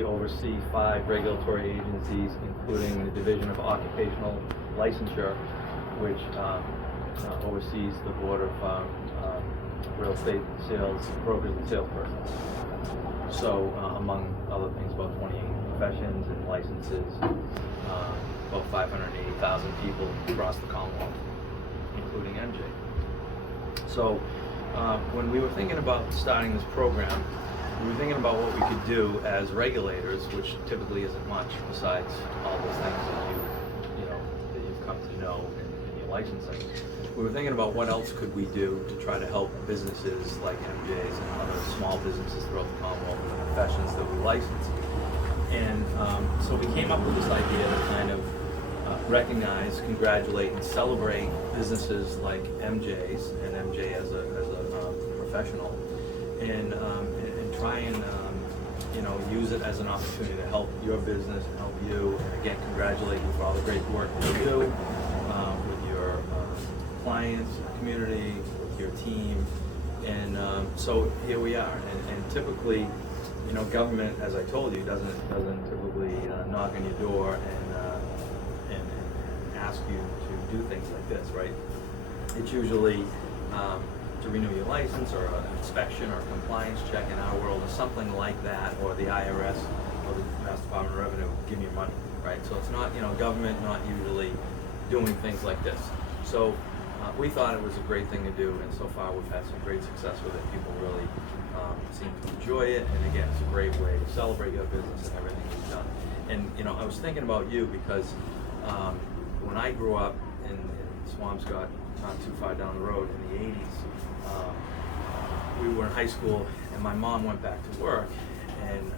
we oversee 5 regulatory agencies, including the Division of Occupational Licensure, which oversees the Board of Real Estate Sales Brokers and Salespersons. So, among other things, about 28 professions and licenses, about 580,000 people across the Commonwealth, including MJ. So, when we were thinking about starting this program, we were thinking about what we could do as regulators, which typically isn't much besides all those things that you've come to know in your licensing. We were thinking about what else could we do to try to help businesses like MJ's and other small businesses throughout the Commonwealth and the professions that we license. And so we came up with this idea to kind of recognize, congratulate, and celebrate businesses like MJ's and MJ as a professional, and try and use it as an opportunity to help your business and help you, and again congratulate you for all the great work that you do with your clients, community, with your team, and so here we are. And typically, government, as I told you, doesn't typically knock on your door and ask you to do things like this, right? It's usually to renew your license, or an inspection, or a compliance check in our world, or something like that, or the IRS or the Mass Department of Revenue give me your money, right? So it's not, government not usually doing things like this. So we thought it was a great thing to do, and so far we've had some great success with it. People really seem to enjoy it, and again, it's a great way to celebrate your business and everything you've done. And I was thinking about you because when I grew up in Swampscott, not too far down the road in the 80s, we were in high school, and my mom went back to work and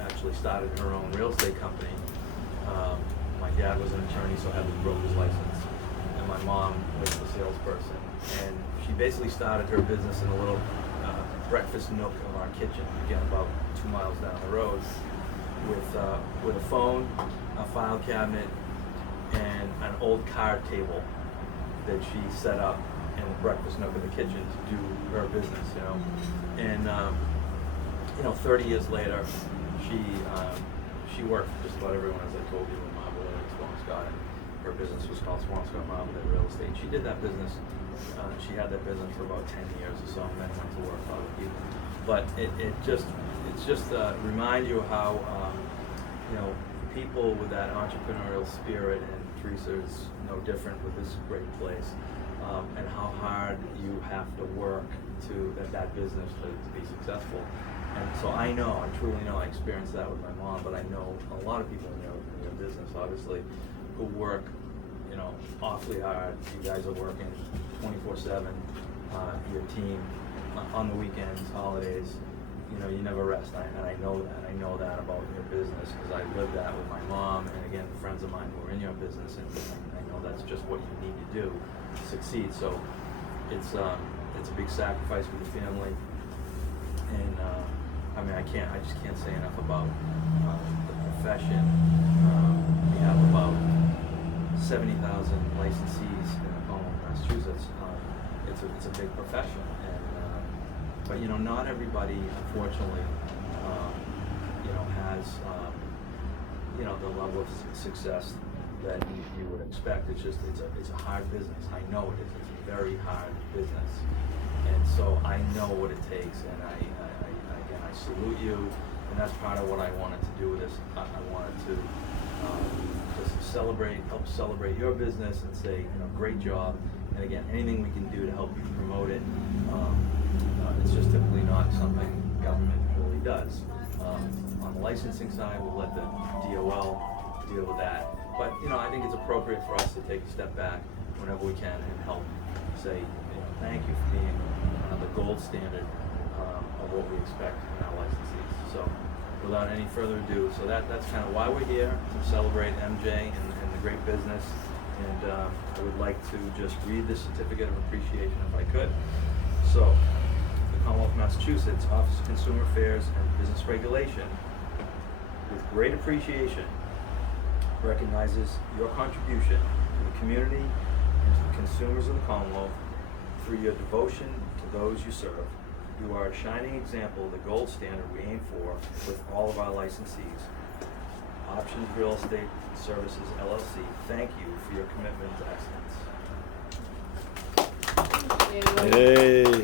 actually started her own real estate company. My dad was an attorney, so had the broker's license, and my mom was the salesperson. And she basically started her business in a little breakfast nook of our kitchen, again about 2 miles down the road, with a phone, a file cabinet, and an old card table that she set up in the breakfast nook of the kitchen to do her business, And 30 years later, she worked for just about everyone, as I told you, in Marblehead and Swampscott, and her business was called Swampscott Marblehead Real Estate. She did that business. She had that business for about 10 years or so, and then went to work for other people. But it's just remind you how people with that entrepreneurial spirit, and Teresa is no different with this great place, and how hard you have to work to that business to be successful. And so I truly know, I experienced that with my mom, but I know a lot of people in your business, obviously, who work, awfully hard. You guys are working 24/7, your team, on the weekends, holidays, you never rest. And I know that. I know that about your business because I lived that with my mom, and again, friends of mine who are in your business, and I know that's just what you need to do to succeed. So it's a big sacrifice for the family, and I just can't say enough about the profession. We have about 70,000 licensees in Commonwealth, Massachusetts. It's a big profession, but not everybody, unfortunately, has the level of success that you would expect. It's a hard business. I know it is. It's a very hard business, and so I know what it takes. And I salute you, and that's part of what I wanted to do with this. I wanted to just help celebrate your business, and say, great job. And again, anything we can do to help you promote it. It's just typically not something government really does. On the licensing side, we'll let the DOL deal with that. But I think it's appropriate for us to take a step back whenever we can and help say, thank you for being the gold standard of what we expect in our licensees. So, without any further ado, so that's kind of why we're here, to celebrate MJ and the great business. And I would like to just read the certificate of appreciation if I could. So, the Commonwealth of Massachusetts Office of Consumer Affairs and Business Regulation, with great appreciation, recognizes your contribution to the community and to the consumers of the Commonwealth through your devotion to those you serve, You are a shining example of the gold standard we aim for with all of our licensees. Options Real Estate Services LLC, thank you for your commitment to excellence. Hey.